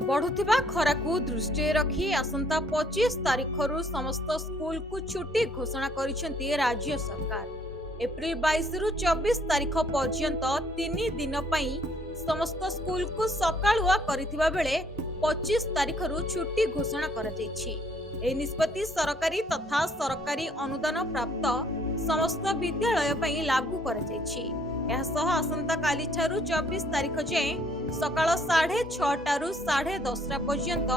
बढ़ुथिबा खरा को दृष्टि रखी आसंता 25 तारिखरु समस्त स्कूल को छुट्टी घोषणा करिसेंती राज्य सरकार। एप्रिल 22 रु 24 तारिख पर्यंत 3 दिन पई समस्त स्कूल को सकाळुआ करिथिबा बेले 25 तारिखरु छुट्टी घोषणा करा जायछि। ए निष्पत्ति सरकारी तथा सरकारी अनुदान प्राप्त समस्त विद्यालय पई लागू करा जायछि। एसह आसंता काली ठारू 24 तारिख जाए सकाळ 6:30 रु 10:30 पर्यंत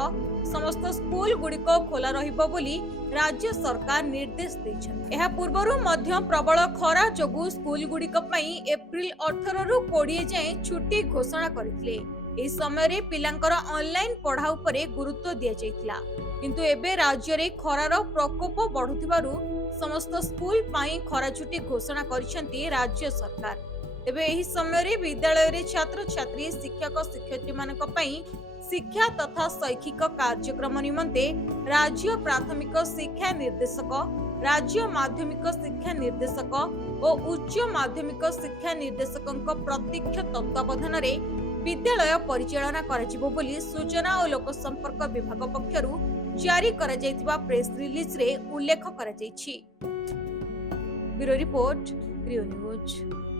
समस्त स्कूल गुड़िक खोला रहिबो बोली राज्य सरकार निर्देश दैछन्ति। एहा पूर्वरु मध्य प्रबल खरा जोगु स्कूल गुड़िक पई एप्रिल 18 रु 20 जाए छुट्टी घोषणा करथिले। एही समय रे पिलांकर ऑनलाइन पढ़ा उपरे गुरुत्व दिया जायतिला, किंतु एबे राज्य रे खरार प्रकोप बढ़ुथिबारु समस्त स्कूल पई खरा छुट्टी घोषणा करिसेंति राज्य सरकार। तेबे एही समय रे विद्यालय रे छात्र छात्री शिक्षक शिक्षयित्री मानक पई शिक्षा तथा शैक्षिक कार्यक्रम निमंते राज्य प्राथमिक शिक्षा निर्देशक, राज्य माध्यमिक शिक्षा निर्देशक और उच्च माध्यमिक शिक्षा निर्देशकक प्रत्यक्ष तत्वावधान रे विद्यालय परिचालना कराजिबो बोली सूचना और लोक संपर्क विभाग पक्षरु जारी करा जायतिबा प्रेस रिलीज रे उल्लेख करा जायछि। ब्यूरो रिपोर्ट, रियो न्यूज।